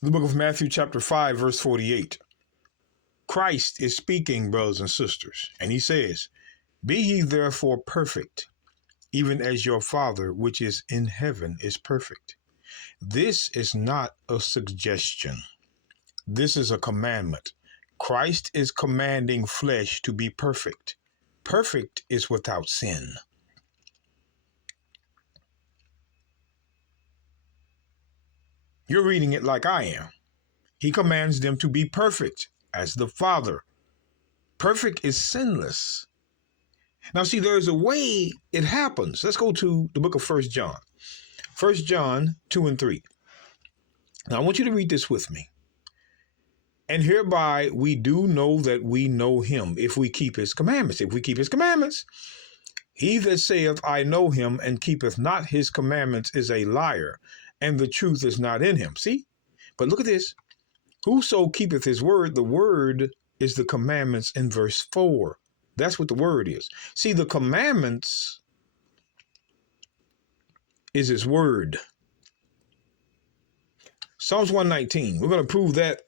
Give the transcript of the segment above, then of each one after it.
The book of Matthew chapter 5, verse 48. Christ is speaking, brothers and sisters, and he says, "Be ye therefore perfect, even as your Father which is in heaven is perfect." This is not a suggestion. This is a commandment. Christ is commanding flesh to be perfect. Perfect is without sin. You're reading it like I am. He commands them to be perfect as the Father. Perfect is sinless. Now, see, there's a way it happens. Let's go to the book of 1 John. 1 John 2 and 3. Now, I want you to read this with me. "And hereby we do know that we know him, if we keep his commandments." If we keep his commandments. "He that saith, I know him, and keepeth not his commandments is a liar, and the truth is not in him." See? But look at this. "Whoso keepeth his word," the word is the commandments in verse 4. That's what the word is. See, the commandments is his word. Psalms 119. We're going to prove that.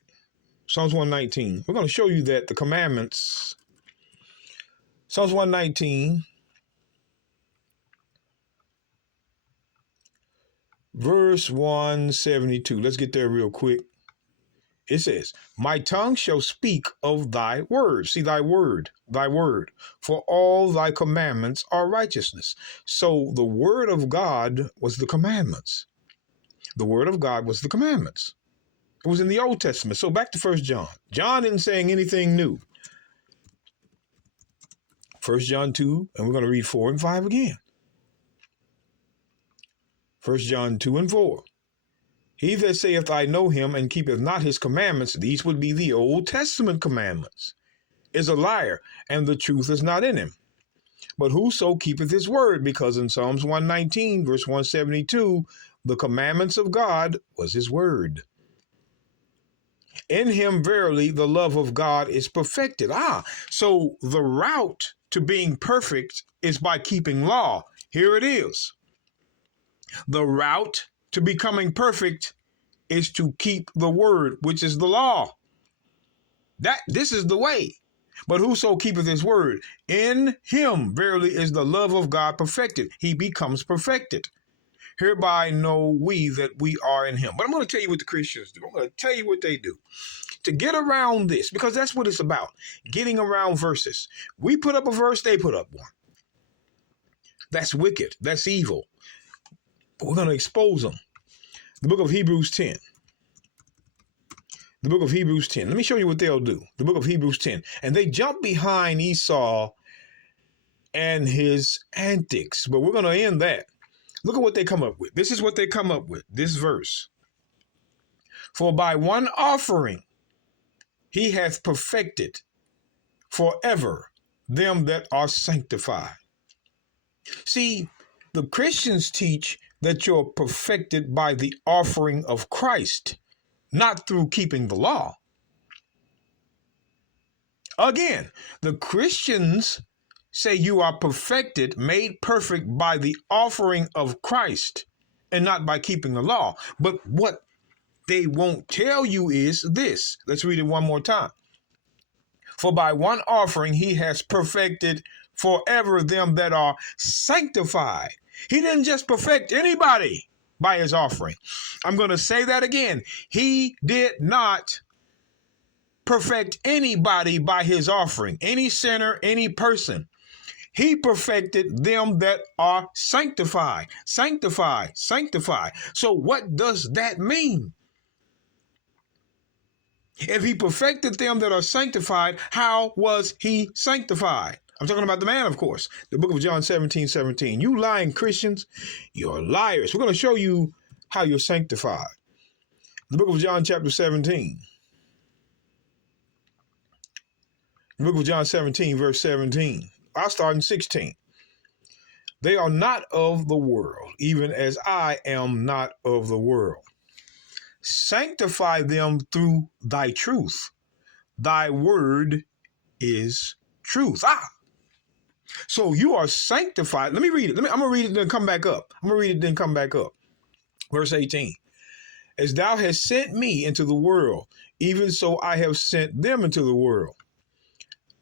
Psalms 119. We're going to show you that the commandments. Psalms 119. Verse 172. Let's get there real quick. It says, "My tongue shall speak of thy word." See, thy word, for all thy commandments are righteousness. So the word of God was the commandments. The word of God was the commandments. It was in the Old Testament. So back to 1 John. John isn't saying anything new. 1 John 2, and we're going to read 4 and 5 again. 1 John 2 and 4. "He that saith, I know him, and keepeth not his commandments," these would be the Old Testament commandments, "is a liar, and the truth is not in him. But whoso keepeth his word," because in Psalms 119, verse 172, the commandments of God was his word. "In him verily the love of God is perfected." So the route to being perfect is by keeping law. Here it is. The route to becoming perfect is to keep the word, which is the law. This is the way. "But whoso keepeth his word, in him verily is the love of God perfected." He becomes perfected. "Hereby know we that we are in him." But I'm going to tell you what the Christians do. I'm going to tell you what they do to get around this, because that's what it's about, getting around verses. We put up a verse, they put up one. That's wicked. That's evil. We're going to expose them. The book of Hebrews 10. The book of Hebrews 10. Let me show you what they'll do. The book of Hebrews 10. And they jump behind Esau and his antics. But we're going to end that. Look at what they come up with. This is what they come up with. This verse. "For by one offering he hath perfected forever them that are sanctified." See, the Christians teach that you're perfected by the offering of Christ, not through keeping the law. Again, the Christians say you are perfected, made perfect by the offering of Christ and not by keeping the law. But what they won't tell you is this. Let's read it one more time. "For by one offering he has perfected forever them that are sanctified." He didn't just perfect anybody by his offering. I'm going to say that again. He did not perfect anybody by his offering, any sinner, any person. He perfected them that are sanctified, sanctified, sanctified. So what does that mean? If he perfected them that are sanctified, how was he sanctified? I'm talking about the man, of course. The book of John 17:17. You lying Christians, you're liars. We're going to show you how you're sanctified. The book of John chapter 17. The book of John 17, verse 17. I'll start in 16. "They are not of the world, even as I am not of the world. Sanctify them through thy truth. Thy word is truth." So you are sanctified. Let me read it. I'm going to read it, then come back up. Verse 18. As thou hast sent me into the world, even so I have sent them into the world.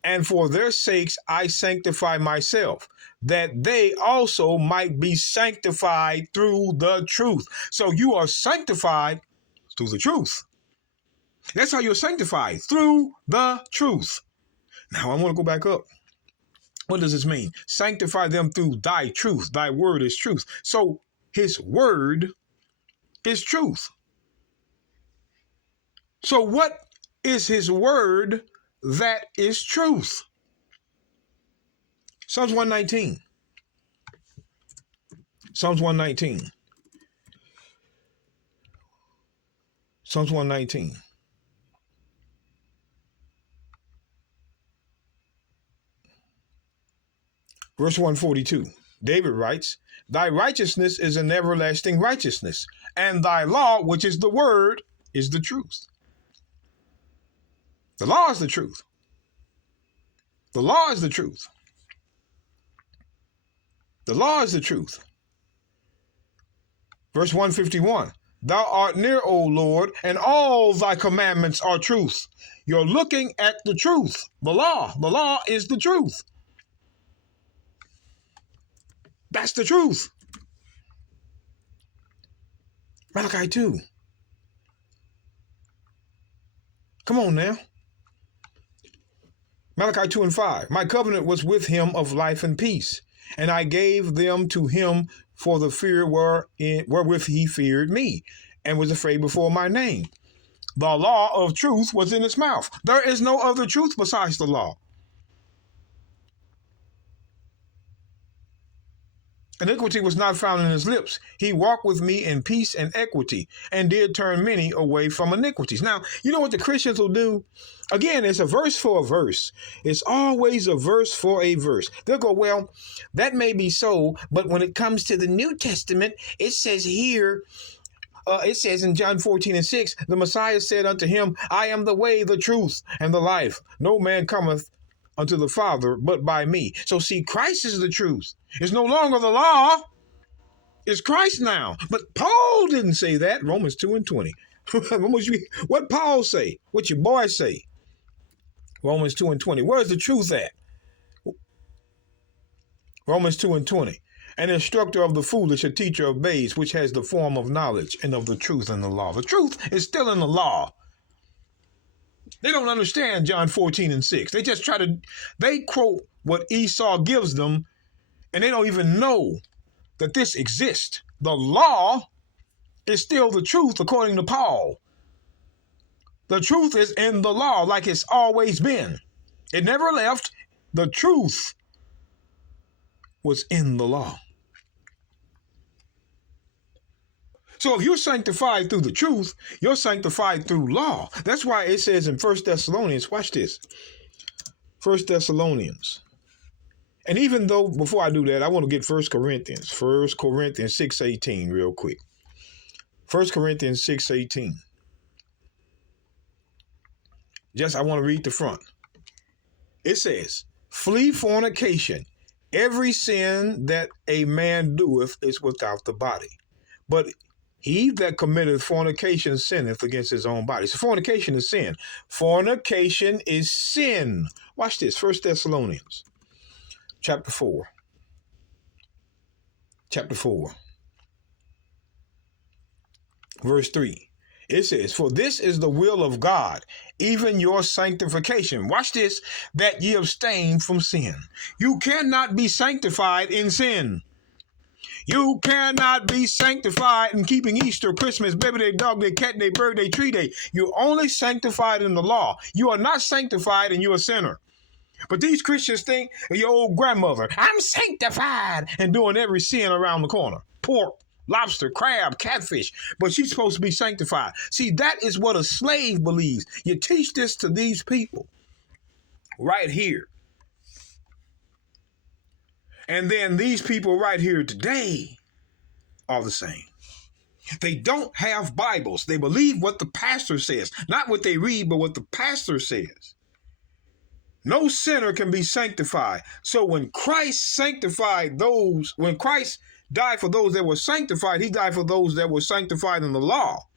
And for their sakes I sanctify myself, that they also might be sanctified through the truth. So you are sanctified through the truth. That's how you're sanctified, through the truth. Now I want to go back up. What does this mean? Sanctify them through thy truth. Thy word is truth. So his word is truth. So what is his word that is truth? Psalms 119. Psalms 119. Psalms 119. Verse 142. David writes, thy righteousness is an everlasting righteousness, and thy law, which is the word, is the truth. The law is the truth. The law is the truth. The law is the truth. Verse 151. Thou art near, O Lord, and all thy commandments are truth. You're looking at the truth. The law. The law is the truth. That's the truth. Malachi 2. Come on now. Malachi 2 and 5. My covenant was with him of life and peace, and I gave them to him for the fear wherewith he feared me, and was afraid before my name. The law of truth was in his mouth. There is no other truth besides the law. Iniquity was not found in his lips. He walked with me in peace and equity, and did turn many away from iniquities. Now, you know what the Christians will do? Again, it's a verse for a verse. It's always a verse for a verse. They'll go, well, that may be so, but when it comes to the New Testament, it says here, it says in John 14 and 6, the Messiah said unto him, I am the way, the truth, and the life. No man cometh unto the Father but by me. So see, Christ is the truth. It's no longer the law. It's Christ now. But Paul didn't say that. Romans 2 and 20. What Paul say? What your boy say? Romans 2 and 20. Where's the truth at? Romans 2 and 20. An instructor of the foolish, a teacher of babes, which has the form of knowledge and of the truth in the law. The truth is still in the law. They don't understand John 14 and 6. They just they quote what Esau gives them, and they don't even know that this exists. The law is still the truth according to Paul. The truth is in the law like it's always been. It never left. The truth was in the law. So if you're sanctified through the truth, you're sanctified through law. That's why it says in 1 Thessalonians, watch this. 1 Thessalonians. And even though, before I do that, I want to get 1 Corinthians 6:18 real quick. 1 Corinthians 6:18. I want to read the front. It says, flee fornication. Every sin that a man doeth is without the body. But he that committeth fornication sinneth against his own body. So fornication is sin. Fornication is sin. Watch this. 1 Thessalonians chapter 4. Chapter 4. Verse 3. It says, for this is the will of God, even your sanctification. Watch this. That ye abstain from sin. You cannot be sanctified in sin. You cannot be sanctified in keeping Easter, Christmas, baby day, dog day, cat day, bird day, tree day. You're only sanctified in the law. You are not sanctified and you're a sinner. But these Christians think your old grandmother, I'm sanctified, and doing every sin around the corner. Pork, lobster, crab, catfish. But she's supposed to be sanctified. See, that is what a slave believes. You teach this to these people right here. And then these people right here today are the same. They don't have Bibles. They believe what the pastor says, not what they read, but what the pastor says. No sinner can be sanctified. So when Christ sanctified those, when Christ died for those that were sanctified, he died for those that were sanctified in the law.